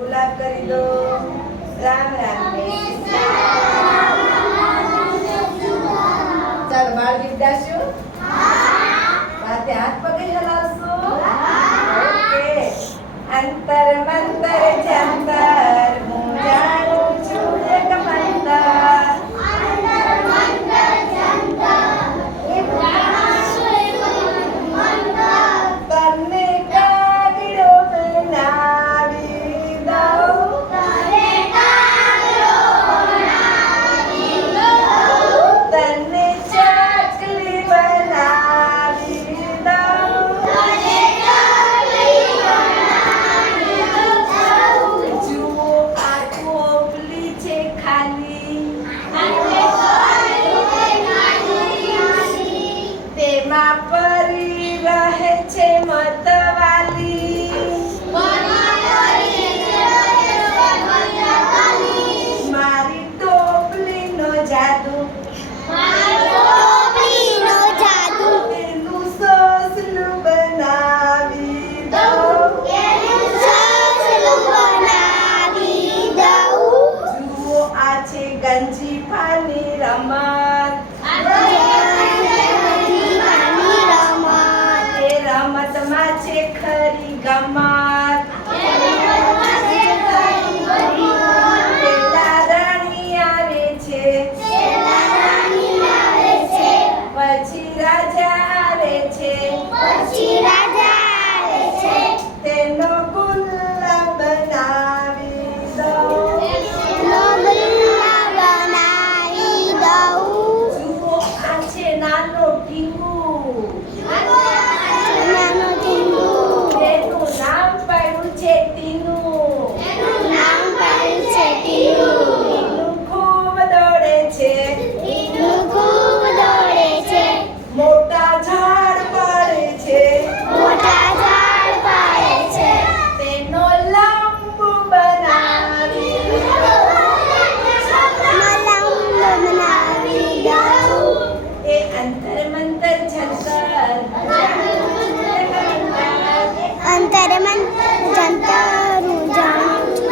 गुलाब करी दो राम राम। चल बाल विद्याशु हाथ पकड़ी हलासो अंतर मंतर। વાપરી રહે છે મતવાલી. મારી ટોપલીનો જાદુ. એનું સોસનું બનાવી દઉં. જુઓ આ છે ગંજી ફાની રમત. રાજા આવે છે. પછી તારે મન જાણતા જાણું છું